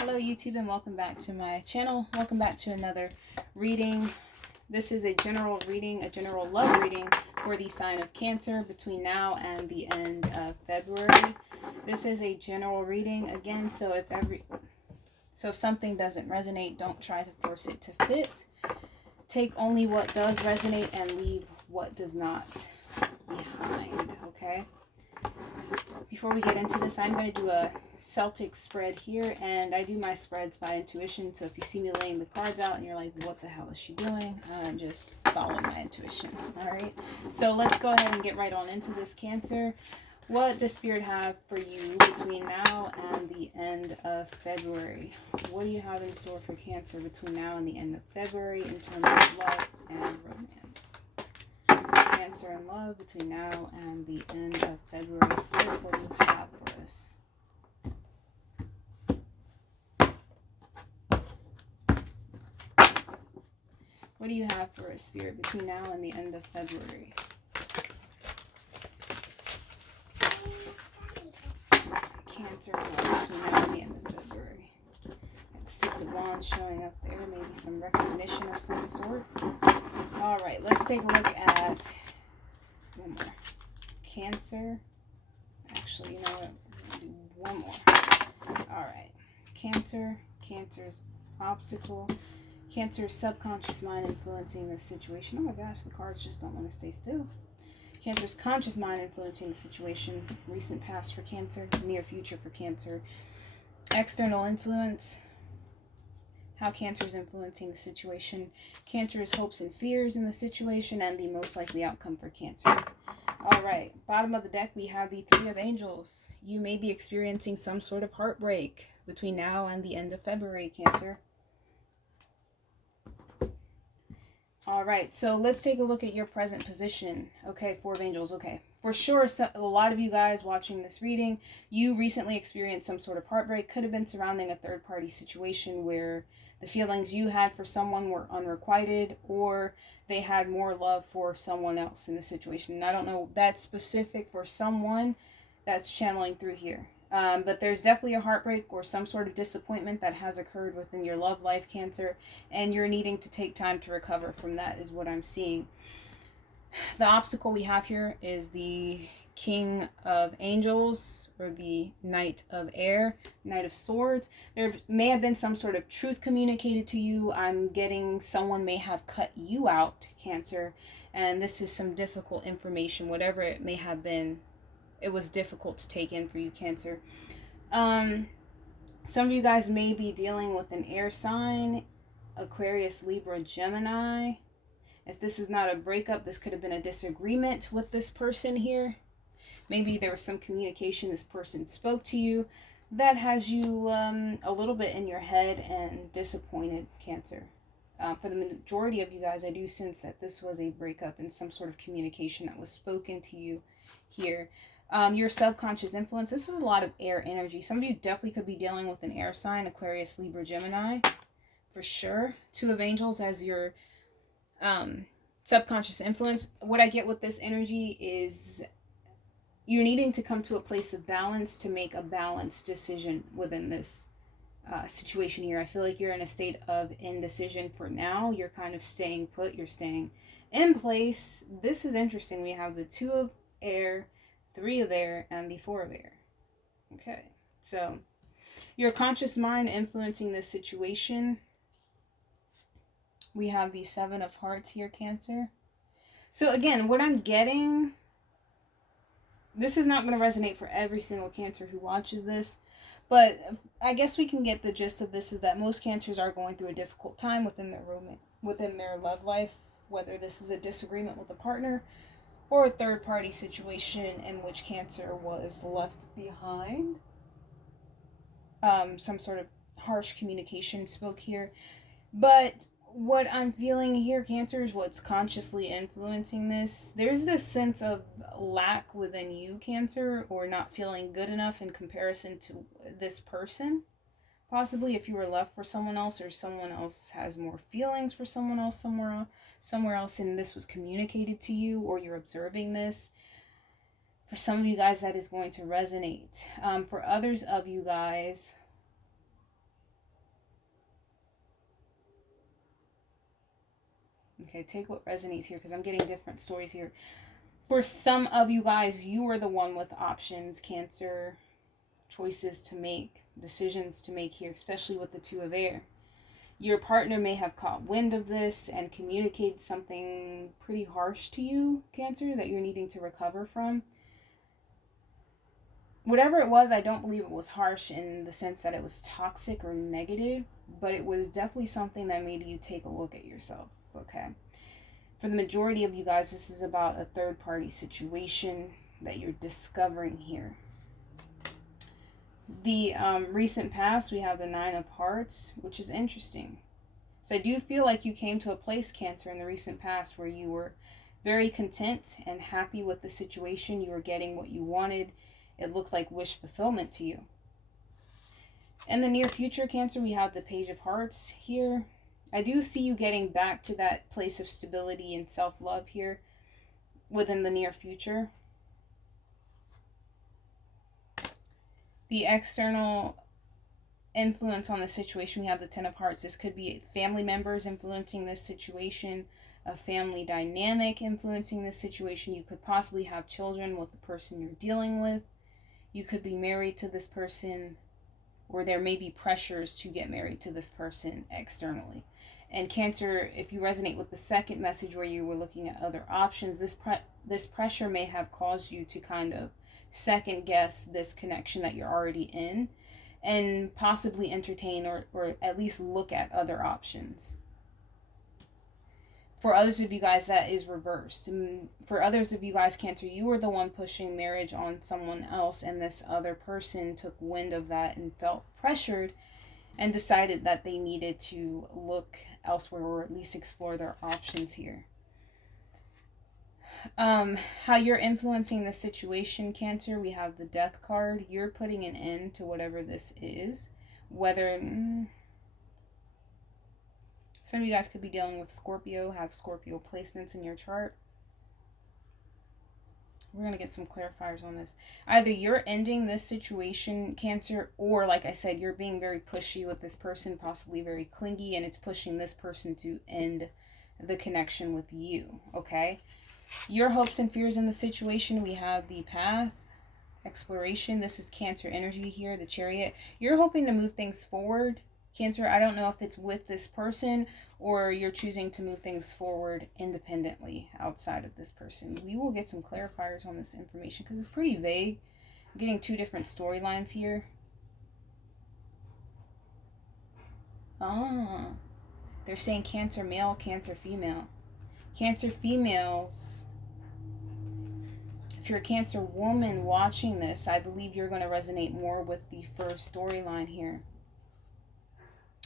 Hello YouTube and welcome back to my channel. Welcome back to another reading. This is a general reading, a general love reading for the sign of Cancer between now and the end of February. This is a general reading again, so if something doesn't resonate, don't try to force it to fit. Take only what does resonate and leave what does not behind, okay? Before we get into this, I'm going to do a Celtic spread here, and I do my spreads by intuition. So if you see me laying the cards out and you're like, what the hell is she doing? I'm just following my intuition. All right, so let's go ahead and get right on into this, Cancer. What does Spirit have for you between now and the end of February? What do you have in store for Cancer between now and the end of February in terms of love and romance? Cancer and love between now and the end of February. Spirit, what do you have for us? What do you have for us, Spirit, between now and the end of February? Cancer and love between now and the end of February. Got the Six of Wands showing up there. Maybe some recognition of some sort. All right, let's take a look at one more. Cancer. Actually, you know what? We're going to do one more. All right. Cancer. Cancer's obstacle. Cancer's subconscious mind influencing the situation. Oh my gosh, the cards just don't want to stay still. Cancer's conscious mind influencing the situation. Recent past for Cancer. Near future for Cancer. External influence. How Cancer is influencing the situation. Cancer's hopes and fears in the situation, and the most likely outcome for Cancer. All right, bottom of the deck, we have the Three of Angels. You may be experiencing some sort of heartbreak between now and the end of February, Cancer. All right, so let's take a look at your present position. Okay, Four of Angels. Okay, for sure, a lot of you guys watching this reading, you recently experienced some sort of heartbreak. Could have been surrounding a third-party situation where the feelings you had for someone were unrequited, or they had more love for someone else in the situation. And I don't know, that's specific for someone that's channeling through here. But there's definitely a heartbreak or some sort of disappointment that has occurred within your love life, Cancer, and you're needing to take time to recover from that is what I'm seeing. The obstacle we have here is the King of Angels, or the Knight of Air, Knight of Swords. There may have been some sort of truth communicated to you. I'm getting someone may have cut you out, Cancer, and this is some difficult information. Whatever it may have been, it was difficult to take in for you, Cancer. Some of you guys may be dealing with an air sign, Aquarius, Libra, Gemini. If this is not a breakup, this could have been a disagreement with this person here. Maybe there was some communication this person spoke to you that has you a little bit in your head and disappointed, Cancer. For the majority of you guys, I do sense that this was a breakup and some sort of communication that was spoken to you here. Your subconscious influence. This is a lot of air energy. Some of you definitely could be dealing with an air sign, Aquarius, Libra, Gemini, for sure. Two of Angels as your subconscious influence. What I get with this energy is you're needing to come to a place of balance to make a balanced decision within this situation here. I feel like you're in a state of indecision for now. You're kind of staying put. You're staying in place. This is interesting. We have the Two of Air, Three of Air, and the Four of Air. Okay, so your conscious mind influencing this situation. We have the Seven of Hearts here, Cancer. So again, what I'm getting, this is not going to resonate for every single Cancer who watches this, but I guess we can get the gist of this is that most Cancers are going through a difficult time within their love life, whether this is a disagreement with a partner or a third-party situation in which Cancer was left behind. Some sort of harsh communication spoke here. But what I'm feeling here, Cancer, is what's consciously influencing this. There's this sense of lack within you, Cancer, or not feeling good enough in comparison to this person. Possibly if you were left for someone else, or someone else has more feelings for someone else somewhere else, and this was communicated to you, or you're observing this. For some of you guys, that is going to resonate. For others of you guys, Okay, take what resonates here because I'm getting different stories here. For some of you guys, you are the one with options, Cancer, choices to make, decisions to make here, especially with the Two of Air. Your partner may have caught wind of this and communicated something pretty harsh to you, Cancer, that you're needing to recover from. Whatever it was, I don't believe it was harsh in the sense that it was toxic or negative, but it was definitely something that made you take a look at yourself, okay? For the majority of you guys, this is about a third-party situation that you're discovering here. The recent past, we have the Nine of Hearts, which is interesting. So I do feel like you came to a place, Cancer, in the recent past where you were very content and happy with the situation. You were getting what you wanted. It looked like wish fulfillment to you. In the near future, Cancer, we have the Page of Hearts here. I do see you getting back to that place of stability and self-love here within the near future. The external influence on the situation, we have the Ten of Hearts. This could be family members influencing this situation, a family dynamic influencing this situation. You could possibly have children with the person you're dealing with. You could be married to this person, or there may be pressures to get married to this person externally. And Cancer, if you resonate with the second message where you were looking at other options, this pressure may have caused you to kind of second guess this connection that you're already in and possibly entertain or at least look at other options. For others of you guys, that is reversed. And for others of you guys, Cancer, you were the one pushing marriage on someone else, and this other person took wind of that and felt pressured and decided that they needed to look elsewhere or at least explore their options here. How you're influencing the situation, Cancer, we have the Death card. You're putting an end to whatever this is. Whether some of you guys could be dealing with Scorpio, have Scorpio placements in your chart. We're going to get some clarifiers on this. Either you're ending this situation, Cancer, or like I said, you're being very pushy with this person, possibly very clingy, and it's pushing this person to end the connection with you, okay? Your hopes and fears in the situation, we have the Path, exploration. This is Cancer energy here, the Chariot. You're hoping to move things forward, Cancer. I don't know if it's with this person or you're choosing to move things forward independently outside of this person. We will get some clarifiers on this information because it's pretty vague. I'm getting two different storylines here. They're saying Cancer male, Cancer female. Cancer females, if you're a Cancer woman watching this, I believe you're going to resonate more with the first storyline here,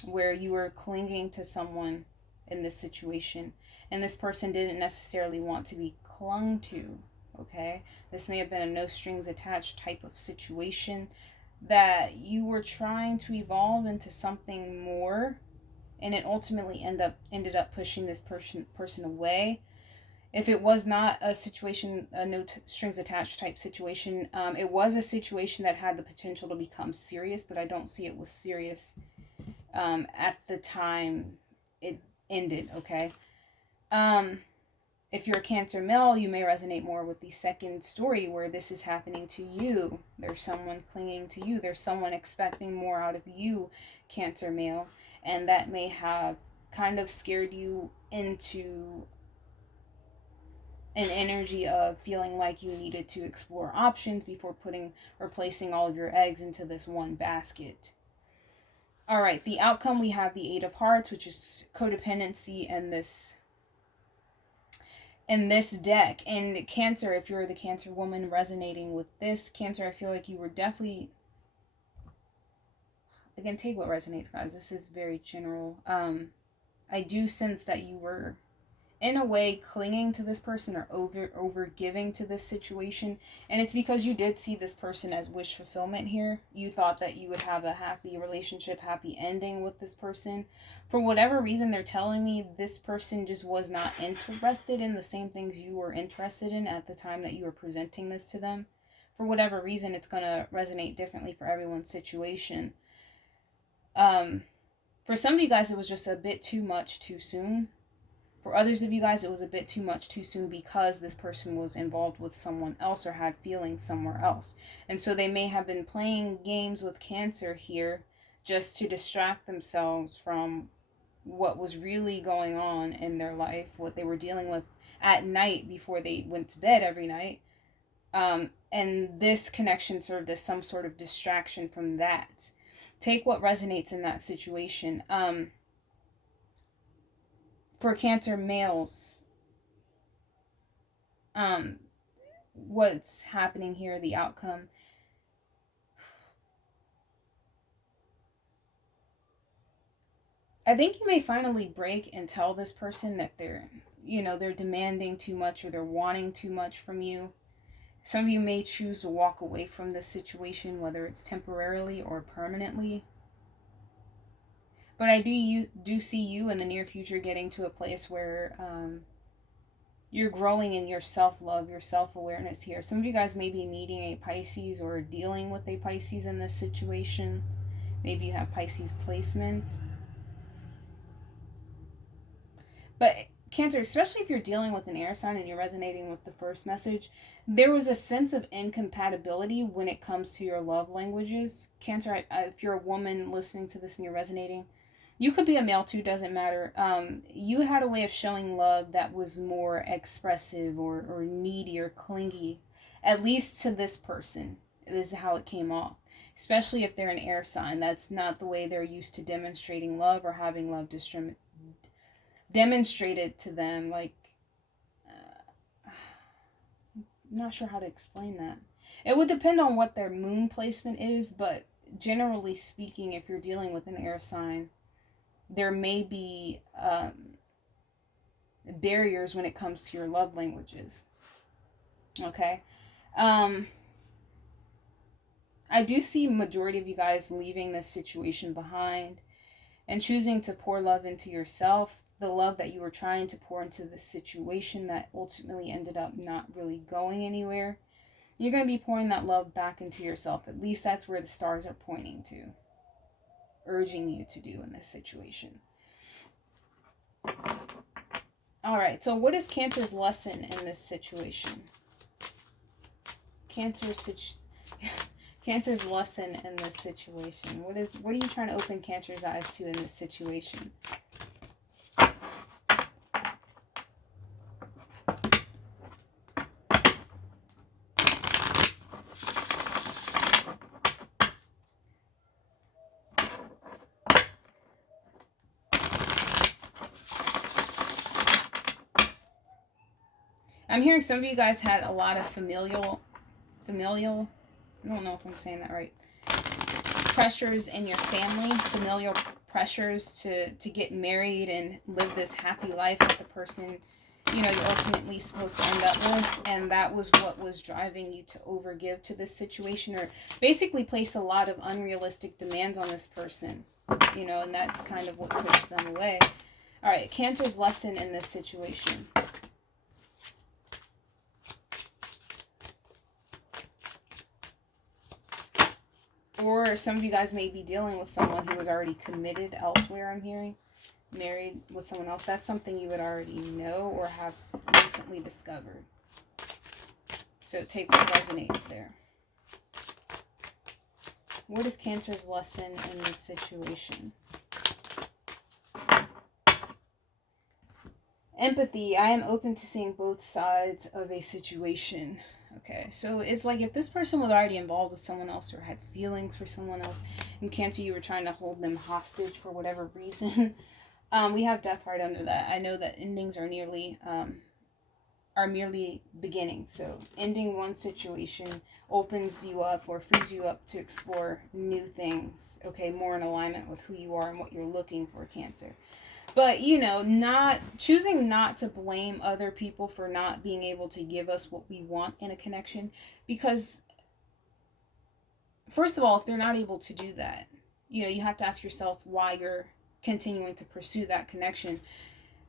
where you were clinging to someone in this situation, and this person didn't necessarily want to be clung to, okay? This may have been a no strings attached type of situation that you were trying to evolve into something more, and it ultimately ended up pushing this person away. If it was not a situation, a no strings attached type situation, it was a situation that had the potential to become serious, but I don't see it was serious at the time it ended, okay? If you're a Cancer male, you may resonate more with the second story where this is happening to you. There's someone clinging to you. There's someone expecting more out of you, Cancer male, and that may have kind of scared you into an energy of feeling like you needed to explore options before putting or placing all of your eggs into this one basket. All right, the outcome, we have the Eight of Hearts, which is codependency in this deck. And Cancer, if you're the Cancer woman resonating with this, Cancer, I feel like you were definitely, again, take what resonates, guys. This is very general. I do sense that you were in a way clinging to this person or over giving to this situation, and it's because you did see this person as wish fulfillment here. You thought that you would have a happy relationship, happy ending with this person. For whatever reason, they're telling me this person just was not interested in the same things you were interested in at the time that you were presenting this to them. For whatever reason, it's going to resonate differently for everyone's situation. For some of you guys, it was just a bit too much too soon. For others of you guys, it was a bit too much too soon because this person was involved with someone else or had feelings somewhere else. And so they may have been playing games with Cancer here just to distract themselves from what was really going on in their life, what they were dealing with at night before they went to bed every night. And this connection served as some sort of distraction from that. Take what resonates in that situation. For Cancer males, what's happening here, the outcome. I think you may finally break and tell this person that they're demanding too much or they're wanting too much from you. Some of you may choose to walk away from this situation, whether it's temporarily or permanently. But I do see you in the near future getting to a place where you're growing in your self-love, your self-awareness here. Some of you guys may be meeting a Pisces or dealing with a Pisces in this situation. Maybe you have Pisces placements. But Cancer, especially if you're dealing with an air sign and you're resonating with the first message, there was a sense of incompatibility when it comes to your love languages. Cancer, if you're a woman listening to this and you're resonating, you could be a male too, doesn't matter. You had a way of showing love that was more expressive or needy or clingy, at least to this person. This is how it came off. Especially if they're an air sign. That's not the way they're used to demonstrating love or having love demonstrated to them. Like, I'm not sure how to explain that. It would depend on what their moon placement is, but generally speaking, if you're dealing with an air sign, there may be barriers when it comes to your love languages. Okay. I do see majority of you guys leaving this situation behind and choosing to pour love into yourself, the love that you were trying to pour into the situation that ultimately ended up not really going anywhere. You're going to be pouring that love back into yourself. At least that's where the stars are pointing to, urging you to do in this situation. All right, so what is Cancer's lesson in this situation? Cancer's lesson in this situation. What are you trying to open Cancer's eyes to in this situation? I'm hearing some of you guys had a lot of familial, I don't know if I'm saying that right, pressures in your family, familial pressures to get married and live this happy life with the person, you're ultimately supposed to end up with. And that was what was driving you to overgive to this situation, or basically place a lot of unrealistic demands on this person, and that's kind of what pushed them away. All right, Cancer's lesson in this situation. Or some of you guys may be dealing with someone who was already committed elsewhere, I'm hearing. Married with someone else. That's something you would already know or have recently discovered. So take what resonates there. What is Cancer's lesson in this situation? Empathy. I am open to seeing both sides of a situation. Okay, so it's like if this person was already involved with someone else or had feelings for someone else, in Cancer you were trying to hold them hostage for whatever reason, we have death right under that. I know that endings are merely beginnings. So ending one situation opens you up or frees you up to explore new things, okay, more in alignment with who you are and what you're looking for, Cancer. But, not choosing not to blame other people for not being able to give us what we want in a connection. Because, first of all, if they're not able to do that, you have to ask yourself why you're continuing to pursue that connection.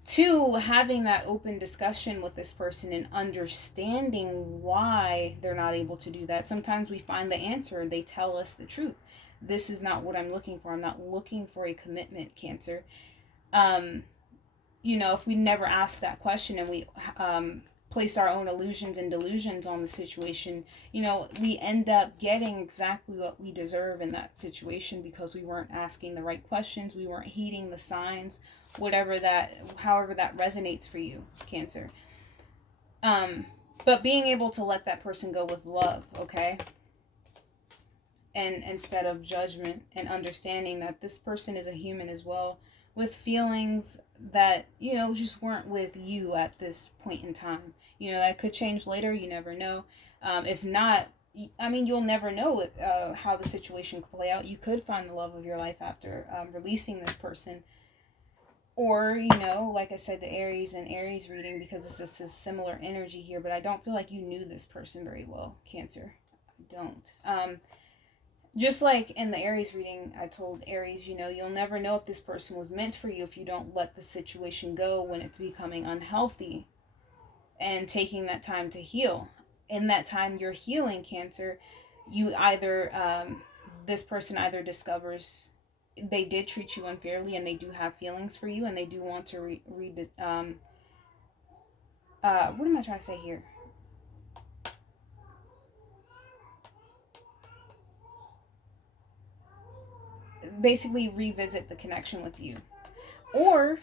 Two, having that open discussion with this person and understanding why they're not able to do that. Sometimes we find the answer and they tell us the truth. This is not what I'm looking for. I'm not looking for a commitment, Cancer. you know, if we never asked that question and we placed our own illusions and delusions on the situation, you know, we end up getting exactly what we deserve in that situation because we weren't asking the right questions, we weren't heeding the signs, whatever that, however that resonates for you, Cancer. But being able to let that person go with love, okay? And instead of judgment, and understanding that this person is a human as well, with feelings that, you know, just weren't with you at this point in time. You know, that could change later, you never know. If not, I mean, you'll never know how the situation could play out. You could find the love of your life after releasing this person. Or, you know, like I said, the Aries and Aries reading, because this is similar energy here, but I don't feel like you knew this person very well, Cancer. I don't. Just like in the Aries reading, I told Aries, you know, you'll never know if this person was meant for you if you don't let the situation go when it's becoming unhealthy, and taking that time to heal. In that time you're healing, Cancer, you either, this person either discovers they did treat you unfairly and they do have feelings for you and they do want to what am I trying to say here? Basically revisit the connection with you. Or,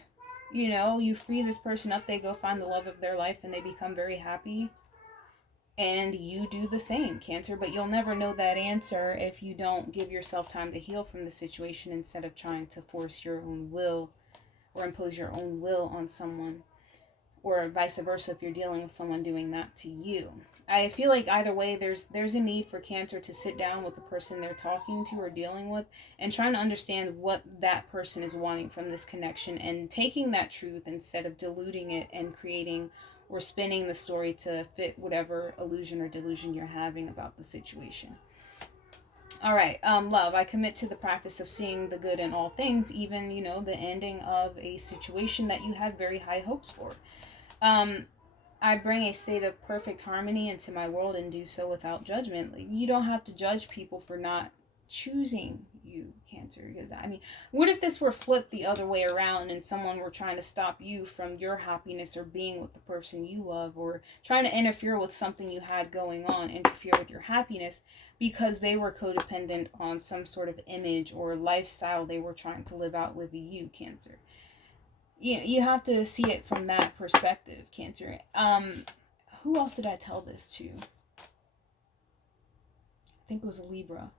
you know, you free this person up, they go find the love of their life and they become very happy, and you do the same, Cancer. But you'll never know that answer if you don't give yourself time to heal from the situation, instead of trying to force your own will or impose your own will on someone, or vice versa if you're dealing with someone doing that to you. I feel like either way, there's a need for Cancer to sit down with the person they're talking to or dealing with, and trying to understand what that person is wanting from this connection, and taking that truth instead of diluting it and creating or spinning the story to fit whatever illusion or delusion you're having about the situation. All right, love, I commit to the practice of seeing the good in all things, even, you know, the ending of a situation that you had very high hopes for. I bring a state of perfect harmony into my world and do so without judgment. Like, you don't have to judge people for not choosing you, Cancer. Because, I mean, what if this were flipped the other way around and someone were trying to stop you from your happiness or being with the person you love, or trying to interfere with something you had going on, interfere with your happiness because they were codependent on some sort of image or lifestyle they were trying to live out with you, Cancer. You have to see it from that perspective, Cancer. Who else did I tell this to? I think it was a Libra.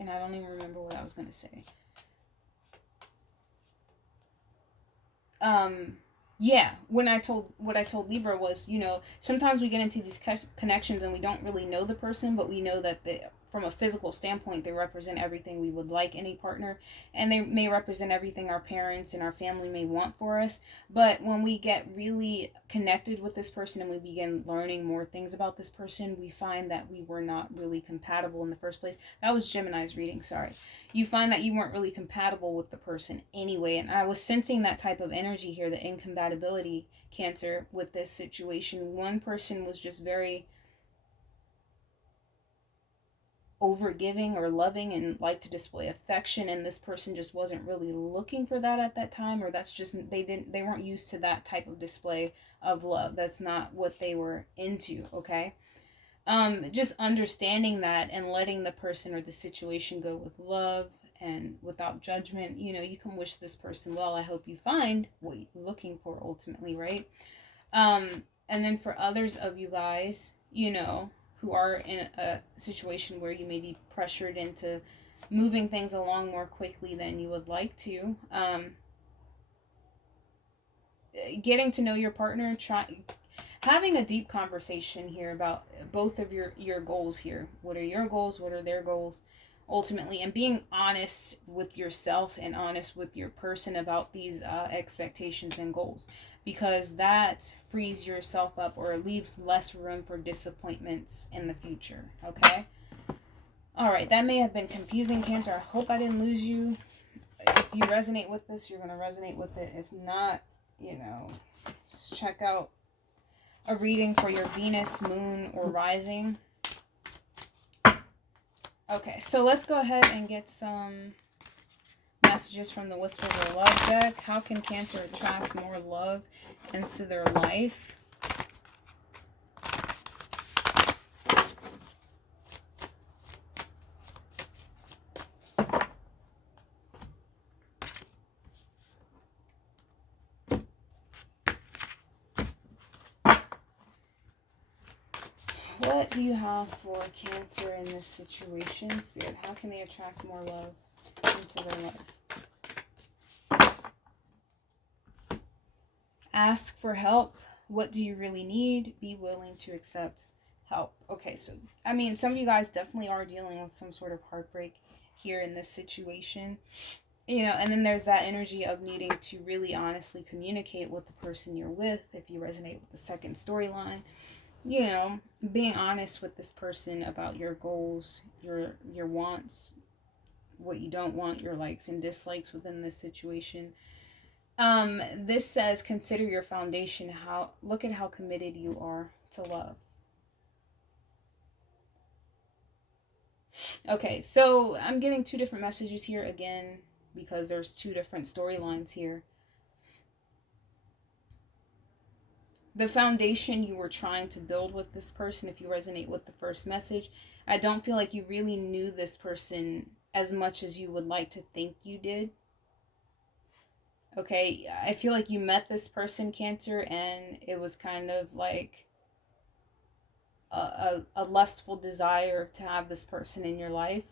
And I don't even remember what I was going to say. Yeah, what I told Libra was, you know, sometimes we get into these connections and we don't really know the person, but we know that from a physical standpoint, they represent everything we would like in a partner, and they may represent everything our parents and our family may want for us. But when we get really connected with this person and we begin learning more things about this person, we find that we were not really compatible in the first place. That was Gemini's reading, sorry. You find that you weren't really compatible with the person anyway, and I was sensing that type of energy here, the incompatibility, Cancer, with this situation. One person was just very overgiving or loving and like to display affection, and this person just wasn't really looking for that at that time, or that's just they weren't used to that type of display of love. That's not what they were into, okay? Just understanding that and letting the person or the situation go with love and without judgment. You know, you can wish this person well. I hope you find what you're looking for ultimately, right? And then for others of you guys, you know, who are in a situation where you may be pressured into moving things along more quickly than you would like to, getting to know your partner, having a deep conversation here about both of your goals here. What are your goals? What are their goals? Ultimately, and being honest with yourself and honest with your person about these expectations and goals, because that frees yourself up or leaves less room for disappointments in the future, okay? All right, that may have been confusing, Cancer. I hope I didn't lose you. If you resonate with this, you're going to resonate with it. If not, you know, just check out a reading for your Venus, Moon, or Rising. Okay, so let's go ahead and get some messages from the Whispers of Love deck. How can Cancer attract more love into their life? What do you have for Cancer in this situation, Spirit? How can they attract more love into their life? Ask for help. What do you really need? Be willing to accept help. Okay, so, I mean, some of you guys definitely are dealing with some sort of heartbreak here in this situation. You know, and then there's that energy of needing to really honestly communicate with the person you're with, if you resonate with the second storyline. You know, being honest with this person about your goals, your wants, what you don't want, your likes and dislikes within this situation. This says consider your foundation. Look at how committed you are to love. Okay, so I'm getting two different messages here again because there's two different storylines here. The foundation you were trying to build with this person, if you resonate with the first message, I don't feel like you really knew this person as much as you would like to think you did. Okay, I feel like you met this person, Cancer, and it was kind of like a lustful desire to have this person in your life.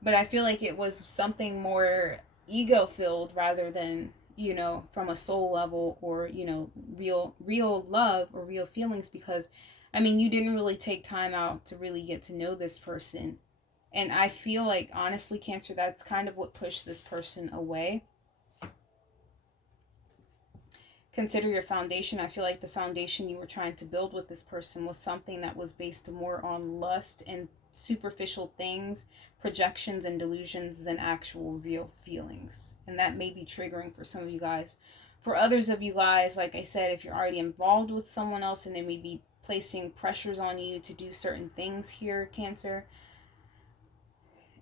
But I feel like it was something more ego-filled rather than, you know, from a soul level or, you know, real love or real feelings, because I mean, you didn't really take time out to really get to know this person. And I feel like, honestly, Cancer, that's kind of what pushed this person away. Consider your foundation. I feel like the foundation you were trying to build with this person was something that was based more on lust and superficial things, projections and delusions than actual real feelings. And that may be triggering for some of you guys. For others of you guys, like I said, if you're already involved with someone else and they may be placing pressures on you to do certain things here, Cancer,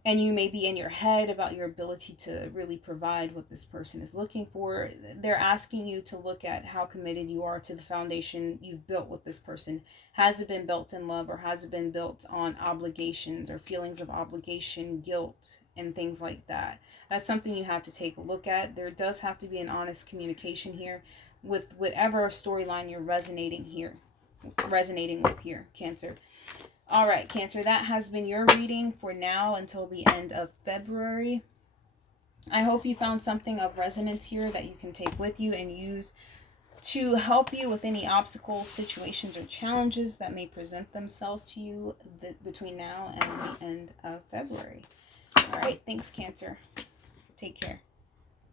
and you may be in your head about your ability to really provide what this person is looking for, they're asking you to look at how committed you are to the foundation you've built with this person. Has it been built in love, or has it been built on obligations or feelings of obligation, guilt, and things like that? That's something you have to take a look at. There does have to be an honest communication here with whatever storyline you're resonating with here, Cancer. All right, Cancer, that has been your reading for now until the end of February. I hope you found something of resonance here that you can take with you and use to help you with any obstacles, situations, or challenges that may present themselves to you between now and the end of February. All right, thanks, Cancer. Take care.